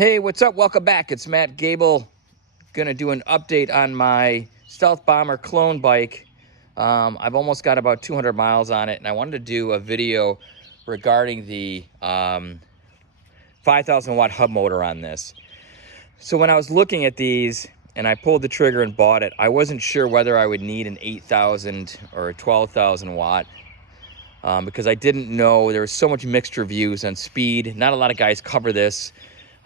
Hey, what's up? Welcome back. It's Matt Gable. Gonna do an update on my Stealth Bomber clone bike. I've almost got about 200 miles on it, and I wanted to do a video regarding the 5,000 watt hub motor on this. So when I was looking at these and I pulled the trigger and bought it, I wasn't sure whether I would need an 8,000 or a 12,000 watt because I didn't know. There was so much mixed reviews on speed. Not a lot of guys cover this.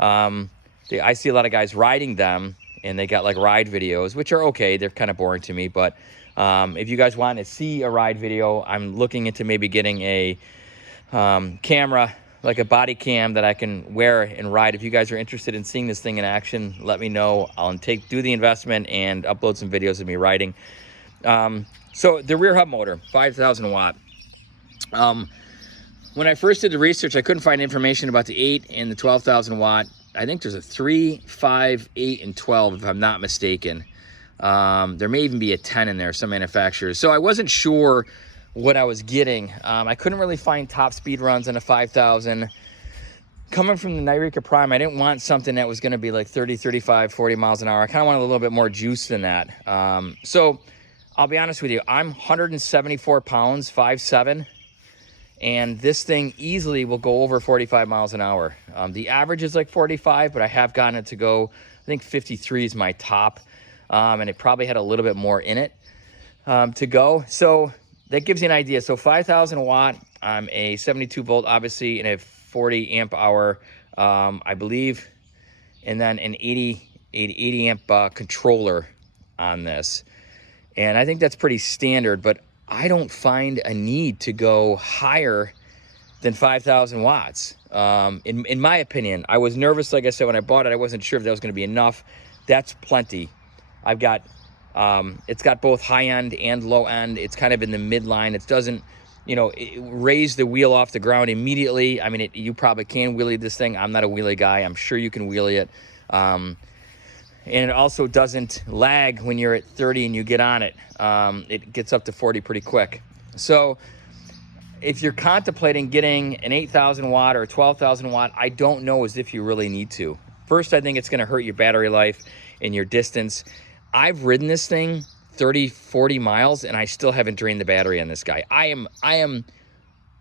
I see a lot of guys riding them, and they got like ride videos, which are okay. They're kind of boring to me, but if you guys want to see a ride video, I'm looking into maybe getting a camera, like a body cam that I can wear and ride. If you guys are interested in seeing this thing in action, let me know. I'll do the investment and upload some videos of me riding. So the rear hub motor, 5,000 watt. When I first did the research, I couldn't find information about the 8 and the 12,000 watt. I think there's a 3, 5, 8, and 12, if I'm not mistaken. There may even be a 10 in there, some manufacturers. So I wasn't sure what I was getting. I couldn't really find top speed runs on a 5,000. Coming from the Nyrika Prime, I didn't want something that was going to be like 30, 35, 40 miles an hour. I kind of wanted a little bit more juice than that. So I'll be honest with you. I'm 174 pounds, 5'7". And this thing easily will go over 45 miles an hour. The average is like 45, but I have gotten it to go, I think 53 is my top. And it probably had a little bit more in it to go. So that gives you an idea. So 5,000 watt, I'm a 72 volt, obviously, and a 40 amp hour, I believe. And then an 80 amp controller on this. And I think that's pretty standard, but I don't find a need to go higher than 5,000 watts. In my opinion, I was nervous, like I said, when I bought it. I wasn't sure if that was going to be enough. That's plenty. I've got, it's got both high end and low end. It's kind of in the midline. It doesn't, raise the wheel off the ground immediately. I mean, you probably can wheelie this thing. I'm not a wheelie guy. I'm sure you can wheelie it. And it also doesn't lag when you're at 30 and you get on it. It gets up to 40 pretty quick. So if you're contemplating getting an 8,000 watt or a 12,000 watt, I don't know as if you really need to. First, I think it's going to hurt your battery life and your distance. I've ridden this thing 30, 40 miles, and I still haven't drained the battery on this guy. I am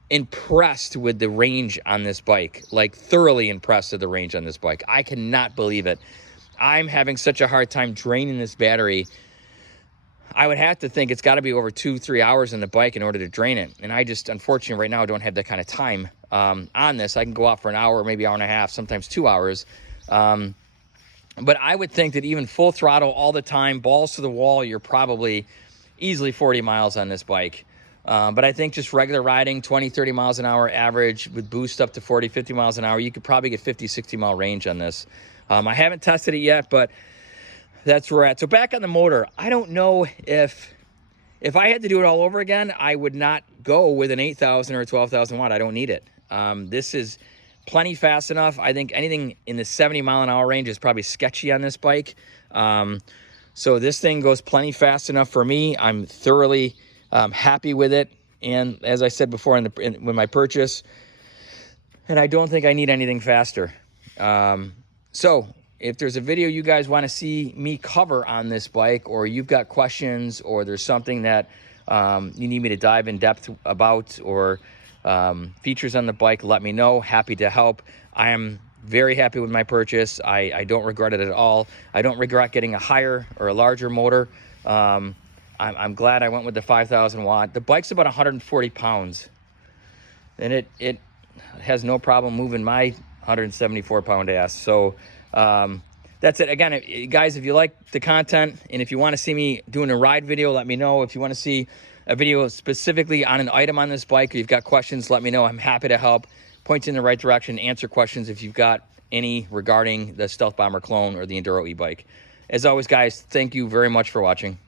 impressed with the range on this bike, like thoroughly impressed with the range on this bike. I cannot believe it. I'm having such a hard time draining this battery. I would have to think it's got to be over 2-3 hours on the bike in order to drain it. And I just, unfortunately, right now, don't have that kind of time on this. I can go out for an hour, maybe hour and a half, sometimes 2 hours. But I would think that even full throttle all the time, balls to the wall, you're probably easily 40 miles on this bike. But I think just regular riding, 20, 30 miles an hour average with boost up to 40, 50 miles an hour, you could probably get 50, 60 mile range on this. I haven't tested it yet, but that's where we're at. So back on the motor, I don't know if I had to do it all over again, I would not go with an 8,000 or a 12,000 watt. I don't need it. This is plenty fast enough. I think anything in the 70 mile an hour range is probably sketchy on this bike. So this thing goes plenty fast enough for me. I'm thoroughly happy with it. And as I said before with my purchase, and I don't think I need anything faster. So if there's a video you guys want to see me cover on this bike, or you've got questions, or there's something that you need me to dive in depth about, or features on the bike, let me know. Happy to help. I am very happy with my purchase. I don't regret it at all. I don't regret getting a higher or a larger motor. I'm glad I went with the 5,000 watt. The bike's about 140 pounds, and it has no problem moving my 174 pound ass. So that's it. Again, guys, if you like the content and if you want to see me doing a ride video, let me know. If you want to see a video specifically on an item on this bike, or you've got questions, let me know. I'm happy to help, point you in the right direction, answer questions if you've got any regarding the Stealth Bomber clone or the Enduro E-Bike. As always, guys, thank you very much for watching.